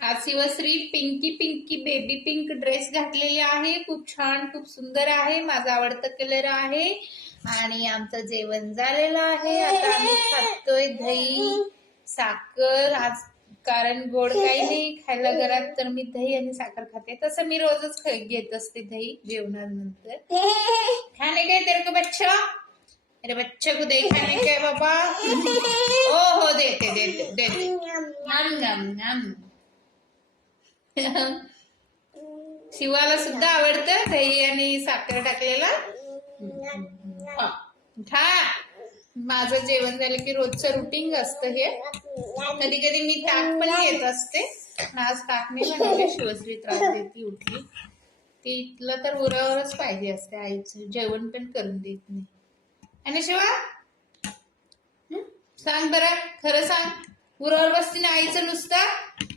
आज Shivshri Pinky Pinky baby pink dress घातलेली आहे. खूप छान, खूप सुंदर आहे. माझा आवडता कलर आहे. आणि आमचं जेवण झालेलं आहे. आता आम्ही खातोय दही साखर. आज कारण गोड काही नाही खायला घरात, तर मी दही आणि साखर खाते. तसं मी रोजच घेत असते दही जेवणानंतर. खाने काय तेरे को बच्चा, मेरे बच्चे को दही खाने के बाबा. हो हो देते देते देते. नम नम नम. शिवाला सुद्धा आवडतं दही आणि साखर टाकलेला. खा. माझं जेवण झालं की रोजचं रुटीन असतं हे. कधी कधी मी ताक पण घेत असते. आज ताक नाही बनवले. शिवश्री त्रास देती उठली. तिला तर उरावरच पाहिजे असते. आईचं जेवण पण करून देत नाही. आणि शिवा सांग बरं, खरं सांग, उरावर बसती ना आईचं नुसतं.